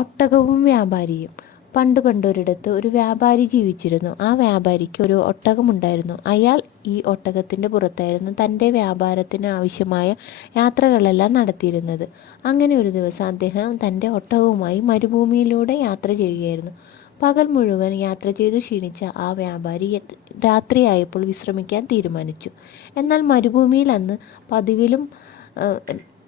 ഒട്ടകവും വ്യാപാരിയും. പണ്ടൊരിടത്ത് ഒരു വ്യാപാരി ജീവിച്ചിരുന്നു. ആ വ്യാപാരിക്ക് ഒരു ഒട്ടകമുണ്ടായിരുന്നു. അയാൾ ഈ ഒട്ടകത്തിൻ്റെ പുറത്തായിരുന്നു തൻ്റെ വ്യാപാരത്തിന് ആവശ്യമായ യാത്രകളെല്ലാം നടത്തിയിരുന്നത്. അങ്ങനെ ഒരു ദിവസം അദ്ദേഹം തൻ്റെ ഒട്ടകവുമായി മരുഭൂമിയിലൂടെ യാത്ര ചെയ്യുകയായിരുന്നു. പകൽ മുഴുവൻ യാത്ര ചെയ്തു ക്ഷീണിച്ച ആ വ്യാപാരി രാത്രിയായപ്പോൾ വിശ്രമിക്കാൻ തീരുമാനിച്ചു. എന്നാൽ മരുഭൂമിയിൽ അന്ന്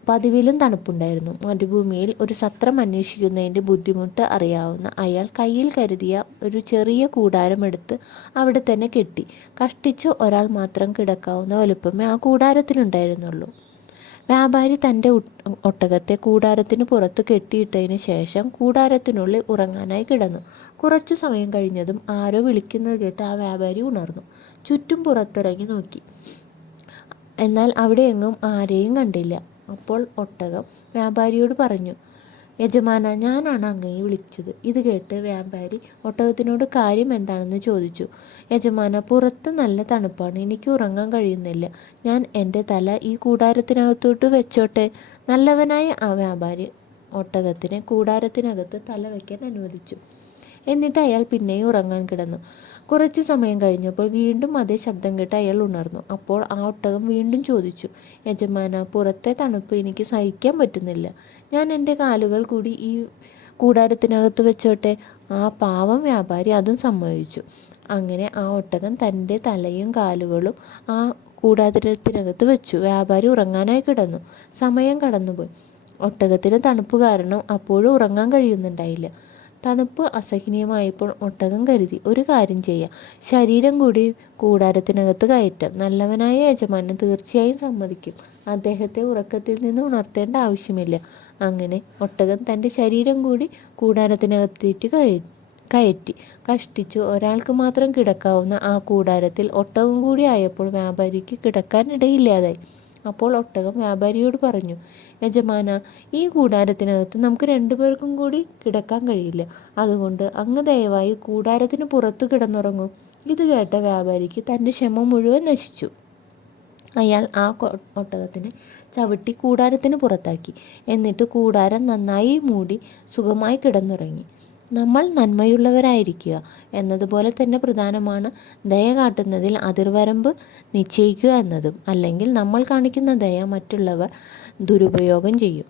പതിവിലും തണുപ്പുണ്ടായിരുന്നു. മരുഭൂമിയിൽ ഒരു സത്രം അന്വേഷിക്കുന്നതിൻ്റെ ബുദ്ധിമുട്ട് അറിയാവുന്ന അയാൾ കയ്യിൽ കരുതിയ ഒരു ചെറിയ കൂടാരമെടുത്ത് അവിടെ തന്നെ കെട്ടി. കഷ്ടിച്ച് ഒരാൾ മാത്രം കിടക്കാവുന്ന വലുപ്പമേ ആ കൂടാരത്തിനുണ്ടായിരുന്നുള്ളൂ. വ്യാപാരി തൻ്റെ ഒട്ടകത്തെ കൂടാരത്തിന് പുറത്ത് കെട്ടിയിട്ടതിന് ശേഷം കൂടാരത്തിനുള്ളിൽ ഉറങ്ങാനായി കിടന്നു. കുറച്ചു സമയം കഴിഞ്ഞതും ആരോ വിളിക്കുന്നത് കേട്ട് ആ വ്യാപാരി ഉണർന്നു. ചുറ്റും പുറത്തിറങ്ങി നോക്കി. എന്നാൽ അവിടെയെങ്ങും ആരെയും കണ്ടില്ല. അപ്പോൾ ഒട്ടകം വ്യാപാരിയോട് പറഞ്ഞു, യജമാന, ഞാനാണ് അങ്ങയെ വിളിച്ചത്. ഇത് കേട്ട് വ്യാപാരി ഒട്ടകത്തിനോട് കാര്യം എന്താണെന്ന് ചോദിച്ചു. യജമാന, പുറത്ത് നല്ല തണുപ്പാണ്, എനിക്ക് ഉറങ്ങാൻ കഴിയുന്നില്ല. ഞാൻ എൻ്റെ തല ഈ കൂടാരത്തിനകത്തോട്ട് വെച്ചോട്ടെ? നല്ലവനായ ആ വ്യാപാരി ഒട്ടകത്തിനെ കൂടാരത്തിനകത്ത് തല വയ്ക്കാൻ അനുവദിച്ചു. എന്നിട്ട് അയാൾ പിന്നെയും ഉറങ്ങാൻ കിടന്നു. കുറച്ച് സമയം കഴിഞ്ഞപ്പോൾ വീണ്ടും അതേ ശബ്ദം കേട്ട് അയാൾ ഉണർന്നു. അപ്പോൾ ആ ഒട്ടകം വീണ്ടും ചോദിച്ചു, യജമാന, പുറത്തെ തണുപ്പ് എനിക്ക് സഹിക്കാൻ പറ്റുന്നില്ല. ഞാൻ എൻ്റെ കാലുകൾ കൂടി ഈ കൂടാരത്തിനകത്ത് വെച്ചോട്ടെ? ആ പാവം വ്യാപാരി അതും സമ്മതിച്ചു. അങ്ങനെ ആ ഒട്ടകം തൻ്റെ തലയും കാലുകളും ആ കൂടാരത്തിനകത്ത് വെച്ചു. വ്യാപാരി ഉറങ്ങാനായി കിടന്നു. സമയം കടന്നുപോയി. ഒട്ടകത്തിന് തണുപ്പ് കാരണം അപ്പോഴും ഉറങ്ങാൻ കഴിയുന്നുണ്ടായില്ല. തണുപ്പ് അസഹനീയമായപ്പോൾ ഒട്ടകം കരുതി, ഒരു കാര്യം ചെയ്യാം, ശരീരം കൂടി കൂടാരത്തിനകത്ത് കയറ്റാം. നല്ലവനായ യജമാനൻ തീർച്ചയായും സമ്മതിക്കും. അദ്ദേഹത്തെ ഉറക്കത്തിൽ നിന്ന് ഉണർത്തേണ്ട ആവശ്യമില്ല. അങ്ങനെ ഒട്ടകം തൻ്റെ ശരീരം കൂടി കൂടാരത്തിനകത്തേക്ക് കയറ്റി. കഷ്ടിച്ചു ഒരാൾക്ക് മാത്രം കിടക്കാവുന്ന ആ കൂടാരത്തിൽ ഒട്ടകം കൂടി ആയപ്പോൾ വ്യാപാരിക്ക് കിടക്കാൻ ഇടയില്ലാതായി. അപ്പോൾ ഒട്ടകം വ്യാപാരിയോട് പറഞ്ഞു, യജമാന, ഈ കൂടാരത്തിനകത്ത് നമുക്ക് 2 പേർക്കും കൂടി കിടക്കാൻ കഴിയില്ല. അതുകൊണ്ട് അങ്ങ് ദയവായി കൂടാരത്തിന് പുറത്ത് കിടന്നുറങ്ങൂ. ഇത് കേട്ട വ്യാപാരിക്ക് തൻ്റെ ക്ഷമ മുഴുവൻ നശിച്ചു. അയാൾ ആ ഒട്ടകത്തിനെ ചവിട്ടി കൂടാരത്തിന് പുറത്താക്കി. എന്നിട്ട് കൂടാരം നന്നായി മൂടി സുഖമായി കിടന്നുറങ്ങി. നമ്മൾ നന്മയുള്ളവരായിരിക്കുക എന്നതുപോലെ തന്നെ പ്രധാനമാണ് ദയ കാട്ടുന്നതിൽ അതിർവരമ്പ് നിശ്ചയിക്കുക എന്നതും. അല്ലെങ്കിൽ നമ്മൾ കാണിക്കുന്ന ദയ മറ്റുള്ളവർ ദുരുപയോഗം ചെയ്യും.